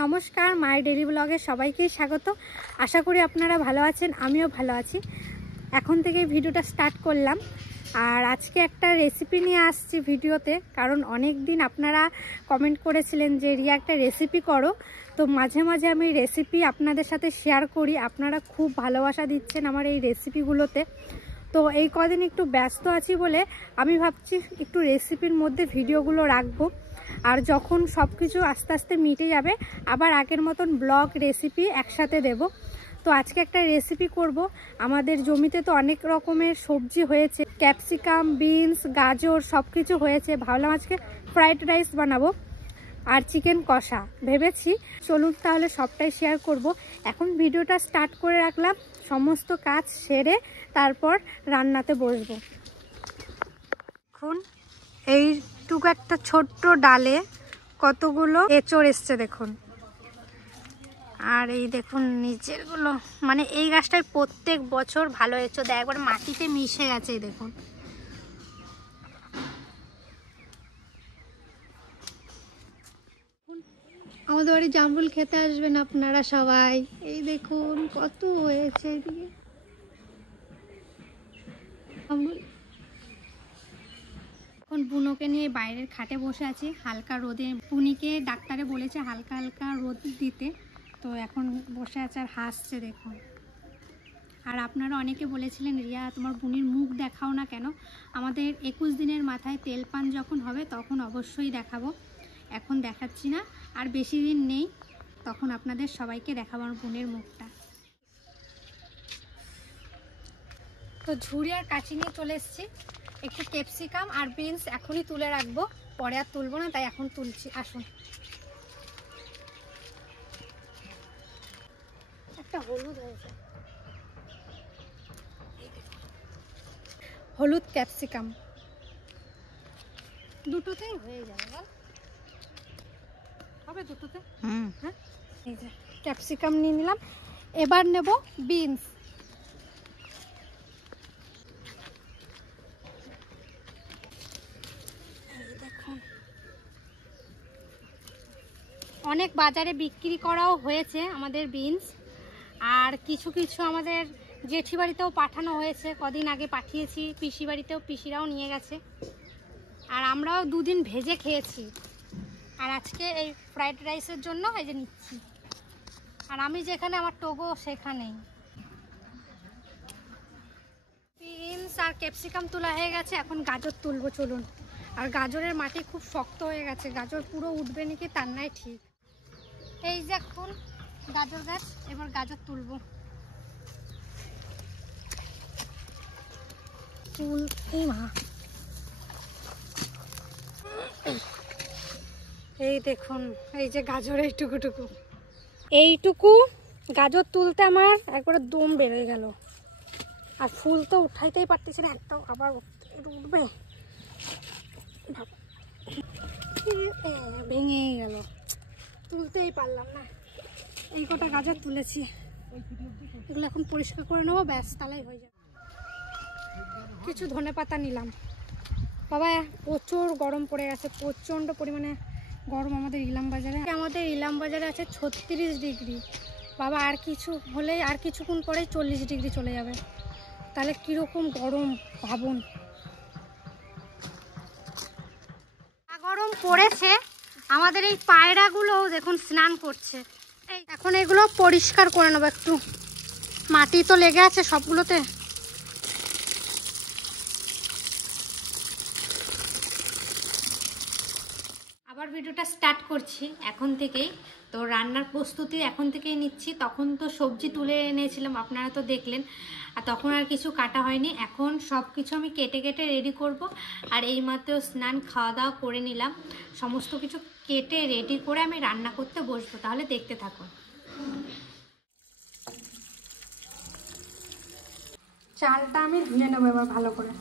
নমস্কার, মায়ের ডেইলি ব্লগে সবাইকে স্বাগত। আশা করি আপনারা ভালো আছেন, আমিও ভালো আছি। এখন থেকে ভিডিওটা স্টার্ট করলাম। আর আজকে একটা রেসিপি নিয়ে আসছি ভিডিওতে, কারণ অনেক দিন আপনারা কমেন্ট করেছিলেন যে রিয়া একটা রেসিপি করো। তো মাঝে মাঝে আমি রেসিপি আপনাদের সাথে শেয়ার করি, আপনারা খুব ভালোবাসা দিচ্ছেন আমার এই রেসিপিগুলোতে। তো এই কদিন একটু ব্যস্ত আছি বলে আমি ভাবছি একটু রেসিপির মধ্যে ভিডিওগুলো রাখবো। আর যখন সব কিছু আস্তে আস্তে মিটে যাবে আবার আগের মতন ব্লগ রেসিপি একসাথে দেব। তো আজকে একটা রেসিপি করব। আমাদের জমিতে তো অনেক রকমের সবজি হয়েছে, ক্যাপসিকাম, বিনস, গাজর সব কিছু হয়েছে। ভাবলাম আজকে ফ্রাইড রাইস বানাবো আর চিকেন কষা ভেবেছি। চলুন তাহলে সবটাই শেয়ার করব। এখন ভিডিওটা স্টার্ট করে রাখলাম, সমস্ত কাজ সেরে তারপর রান্নাতে বসবো। এখন এইটুকু একটা ছোট্ট ডালে কতগুলো এঁচড় এসছে দেখুন। আর এই দেখুন নিচেরগুলো, মানে এই গাছটায় প্রত্যেক বছর ভালো এঁচড় দেয়, একবার মাটিতে মিশে গেছে। এই দেখুন আমাদের বাড়ি জামরুল খেতে আসবেন আপনারা সবাই। এই দেখুন কত হয়েছে এদিকে জামরুল। এখন বুনোকে নিয়ে বাইরের খাটে বসে আছি হালকা রোদে। বুনিকে ডাক্তারে বলেছে হালকা হালকা রোদ দিতে, তো এখন বসে আছে আর হাসছে দেখুন। আর আপনারা অনেকে বলেছিলেন রিয়া তোমার বুনির মুখ দেখাও না কেন। আমাদের 21 দিনের মাথায় তেলপান যখন হবে তখন অবশ্যই দেখাবো, এখন দেখাচ্ছি না। আর বেশি দিন নেই, তখন আপনাদের সবাইকে দেখাবো আমার বোনের মুখটা। তো ঝুড়ি আর কাঁচি নিয়ে চলে এসেছি। একটু ক্যাপসিকাম আর বিনস এখনই তুলে রাখবো, পরে আর তুলবো না, তাই এখন তুলছি। আসুন। একটা হলুদ হয়েছে, হলুদ ক্যাপসিকাম দুটোতেই হয়ে যাবে, বল হবে দুটোতে? হ্যাঁ, এই যে ক্যাপসিকাম নিয়ে নিলাম। এবার নেব বিনস। অনেক বাজারে বিক্রি করাও হয়েছে আমাদের বিনস, আর কিছু কিছু আমাদের জেঠি বাড়িতেও পাঠানো হয়েছে। কদিন আগে পাঠিয়েছি পিসি বাড়িতেও, পিসিরাও নিয়ে গেছে। আর আমরাও দুদিন ভেজে খেয়েছি। আর আজকে এই ফ্রাইড রাইসের জন্য এই যে নিচ্ছি। আর আমি যেখানে, আমার টোগো সেখানেই। বিনস আর ক্যাপসিকাম তোলা হয়ে গেছে, এখন গাজর তুলবো চলুন। আর গাজরের মাটি খুব শক্ত হয়ে গেছে, গাজর পুরো উঠবে নাকি তার নাই ঠিক। এই যে এখন গাজর গাছ, এবার গাজর তুলবো। এই দেখুন এই যে গাজর এইটুকু গাজর তুলতে আমার একবারে দম বেড়ে গেল। আর ফুল তো উঠাইতেই পারতেছি না, একটাও আবার উঠবে, ভেঙে গেল, তুলতেই পারলাম না। এই কটা গাজর তুলেছি, এগুলো এখন পরিষ্কার করে নেবো, ব্যাস তাহলেই হয়ে যাবে। কিছু ধনেপাতা নিলাম। বাবা প্রচুর গরম পড়ে গেছে, প্রচণ্ড পরিমাণে গরম আমাদের ইলাম বাজারে। আমাদের ইলাম বাজারে আছে 36 ডিগ্রি। বাবা আর কিছু হলেই, আর কিছুক্ষণ পরেই 40 ডিগ্রি চলে যাবে। তাহলে কীরকম গরম ভাবুন। গরম পড়েছে। আমাদের এই পায়রাগুলো দেখুন স্নান করছে। এখন এগুলো পরিষ্কার করে নেবো একটু, মাটি তো লেগে আছে সবগুলোতে। আবার ভিডিওটা স্টার্ট করছি এখন থেকেই। তো রান্নার প্রস্তুতি এখন থেকেই নিচ্ছি। তখন তো সবজি তুলে এনেছিলাম, আপনারা তো দেখলেন, আর তখন আর কিছু কাটা হয়নি। এখন সব কিছু আমি কেটে কেটে রেডি করব। আর এইমাত্র স্নান খাওয়া দাওয়া করে নিলাম, সমস্ত কিছু কেটে রেডি করে আমি রান্না করতে বসবো। তাহলে দেখতে থাকুন। চালটা আমি ধুয়ে নেবো এবার ভালো করে।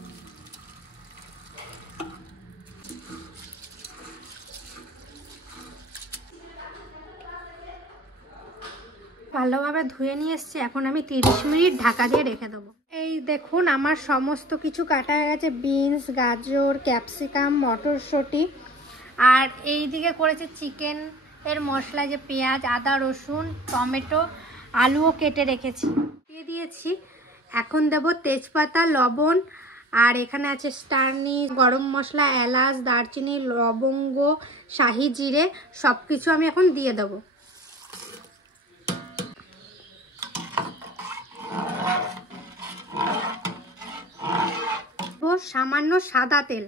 ভালোভাবে ধুয়ে নিয়ে এসছি, এখন আমি 30 মিনিট ঢাকা দিয়ে রেখে দেবো। এই দেখুন আমার সমস্ত কিছু কাটা হয়ে গেছে, বিনস, গাজর, ক্যাপসিকাম, মটরশুঁটি। আর এই দিকে করেছে চিকেন, এর মশলা যে পেঁয়াজ, আদা, রসুন, টমেটো, আলুও কেটে রেখেছি দিয়ে দিয়েছি। এখন দেব তেজপাতা, লবণ, আর এখানে আছে স্টারনি, গরম মশলা, এলাচ, দারচিনি, লবঙ্গ, শাহি জিরে, সব কিছু আমি এখন দিয়ে দেবো। সামান্য সাদা তেল,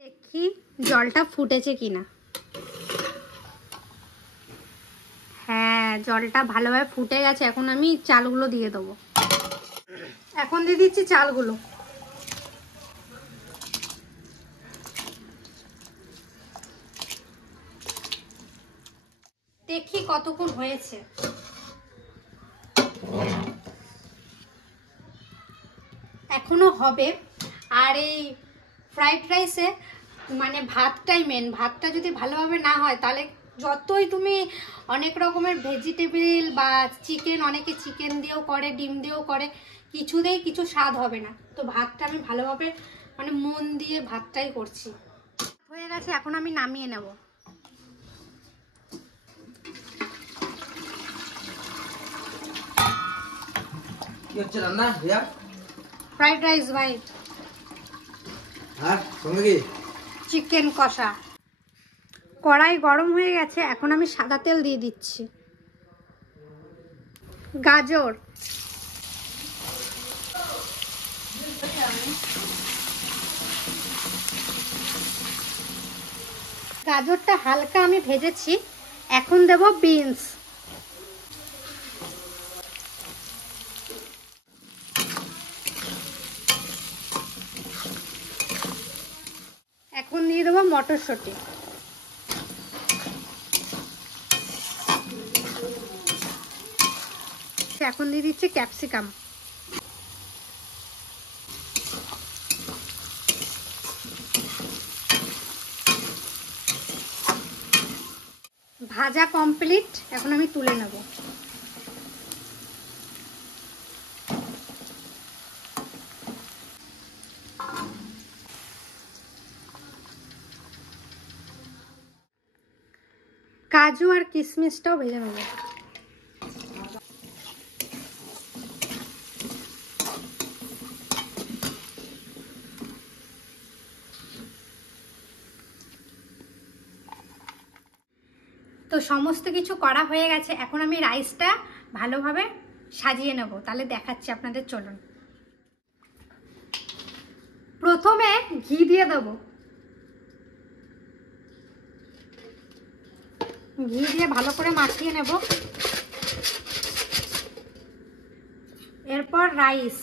দেখি জলটা ফুটেছে কিনা। হ্যাঁ, জলটা ভালোভাবে ফুটে গেছে। এখন আমি চালগুলো দিয়ে দেবো। এখন দিয়ে দিচ্ছি চালগুলো। দেখি কতক্ষণ হয়েছে। এখনো হবে। আর এই ফ্রাইড রাইসে মানে ভাতটাই মেন। ভাতটা যদি ভালোভাবে না হয় তাহলে যতই তুমি অনেক রকমের ভেজিটেবল বা চিকেন, অনেকে চিকেন দিয়েও করে, ডিম দিয়েও করে, কিছুতেই কিছু স্বাদ হবে না। তো ভাতটা আমি ভালোভাবে মানে মন দিয়ে ভাতটাই করছি। হয়ে গেছে, এখন আমি নামিয়ে নেব। কি হচ্ছে রান্না ভাইয়া? ফ্রাইড রাইস ভাই। আর সঙ্গে কি? চিকেন কষা। কড়াই গরম হয়ে গেছে, এখন আমি সাদা তেল দিয়ে দিচ্ছি। গাজর, গাজরটা হালকা আমি ভেজেছি। এখন দেব বিনস, এখন দিয়ে দেবো মটরশুঁটি, এখন দিয়ে দিচ্ছি ক্যাপসিকাম, ভাজা কমপ্লিট। এখন আমি তুলে নেব। কাজু আর কিশমিশটাও ভেজে নেব। তো সমস্ত কিছু করা হয়ে গেছে। এখন আমি রাইসটা ভালোভাবে সাজিয়ে নেব, তাহলে দেখাচ্ছি আপনাদের। চলুন, প্রথমে ঘি দিয়ে দেব। ঘি দিয়ে ভালো করে মাখিয়ে নেব। এরপর রাইস,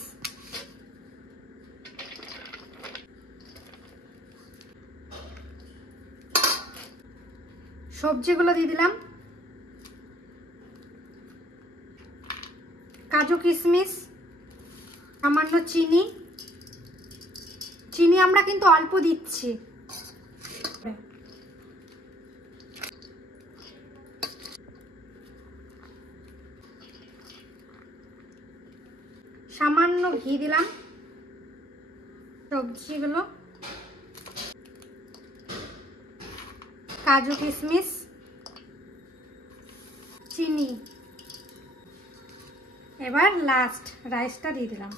সবজিগুলো দিয়ে দিলাম, কাজু কিশমিশ, সামান্য চিনি। চিনি আমরা কিন্তু অল্প দিচ্ছি। সামান্য ঘি দিলাম। সবজিগুলো, কাজু কিশমিশ, চিনি। এবার লাস্ট রাইসটা দিয়ে দিলাম।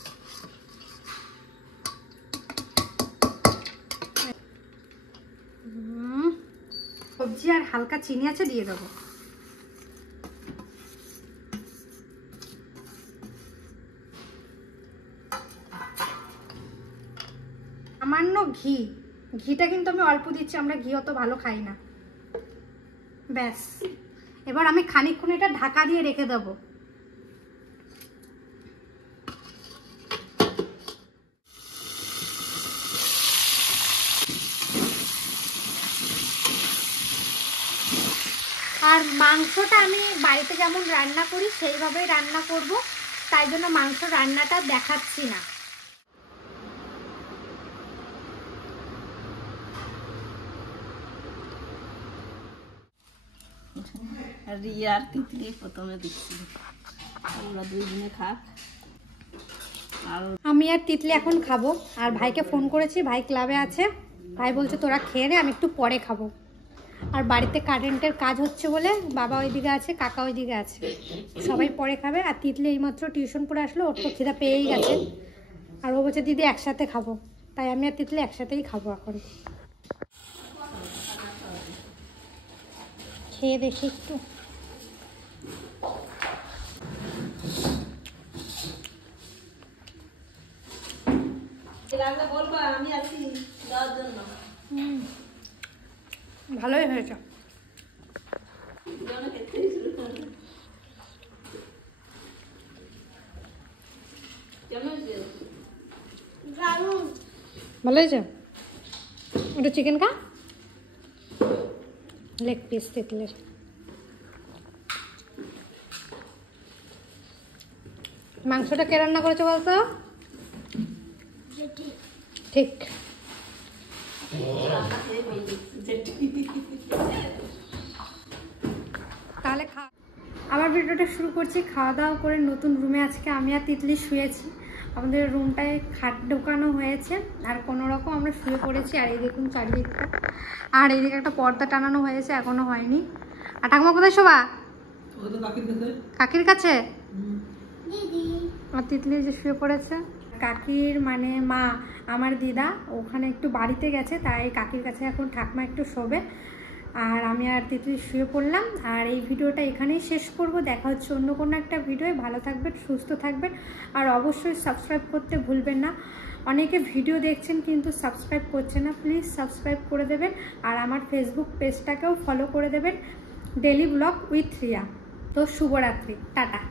সবজি আর হালকা চিনি আছে, দিয়ে দেবো। সামান্য ঘি, ঘিটা কিন্তু আমি অল্প দিচ্ছি, আমরা ঘি অত ভালো খাই না। ব্যাস, এবার আমি খানিকক্ষণ এটা ঢাকা দিয়ে রেখে দেবো। আর মাংসটা আমি বাড়িতে যেমন রান্না করি সেইভাবেই রান্না করব, তাই জন্য মাংস রান্নাটা দেখাচ্ছি না। রিয়া আর তিতলি প্রথমে দিচ্ছি, আমরা দুই দিনে খাক। আর আমি আর তিতলি এখন খাবো। আর ভাইকে ফোন করেছি, ভাই ক্লাবে আছে। ভাই বলছে তোরা খেয়ে নে, আমি একটু পরে খাবো। আর বাড়িতে কারেন্টের কাজ হচ্ছে বলে বাবা ওইদিকে আছে, কাকা ওইদিকে আছে, সবাই পরে খাবে। আর তিতলি এইমাত্র টিউশন পড়ে আসলো, ওর তো খিদা পেয়েই গেছে। আর ও বলছে দিদি একসাথে খাবো, তাই আমি আর তিতলি একসাথেই খাবো। এখন খেয়ে দেখি একটু। ভালোই হয়েছে। ভালো হয়েছে। একটু চিকেন খা, লেগ পিস তিতলির। মাংসটা কে রান্না করেছে বলতো? ঠিক। তাহলে আবার ভিডিওটা শুরু করছি। খাওয়া দাওয়া করে নতুন রুমে আজকে আমি আর তিতলি শুয়েছি। আমাদের রুমটায় খাট ঢোকানো হয়েছে আর কোনো রকম আমরা শুয়ে পড়েছি। আর এই দেখুন চারিদিকটা, আর এইদিকে একটা পর্দা টানানো হয়েছে, এখনো হয়নি। আর ঠাকুমা কোথায় শোভা? কাকির কাছে। আর তিতলি যে শুয়ে পড়েছে। কাকির মানে মা, আমার দিদা ওখানে একটু বাড়িতে গেছে, তাই কাকির কাছে এখন ঠাকুমা একটু শোবে। আর আমি আর তিতলি শুয়ে পড়লাম। আর এই ভিডিওটা এখানেই শেষ করব। দেখা হচ্ছে অন্য কোনো একটা ভিডিও। ভালো থাকবেন, সুস্থ থাকবেন, আর অবশ্যই সাবস্ক্রাইব করতে ভুলবেন না। অনেকে ভিডিও দেখছেন কিন্তু সাবস্ক্রাইব করছে না, প্লিজ সাবস্ক্রাইব করে দেবেন। আর আমার ফেসবুক পেজটাকেও ফলো করে দেবেন, ডেলি ব্লগ উইথ রিয়া। তো শুভরাত্রি, টাটা।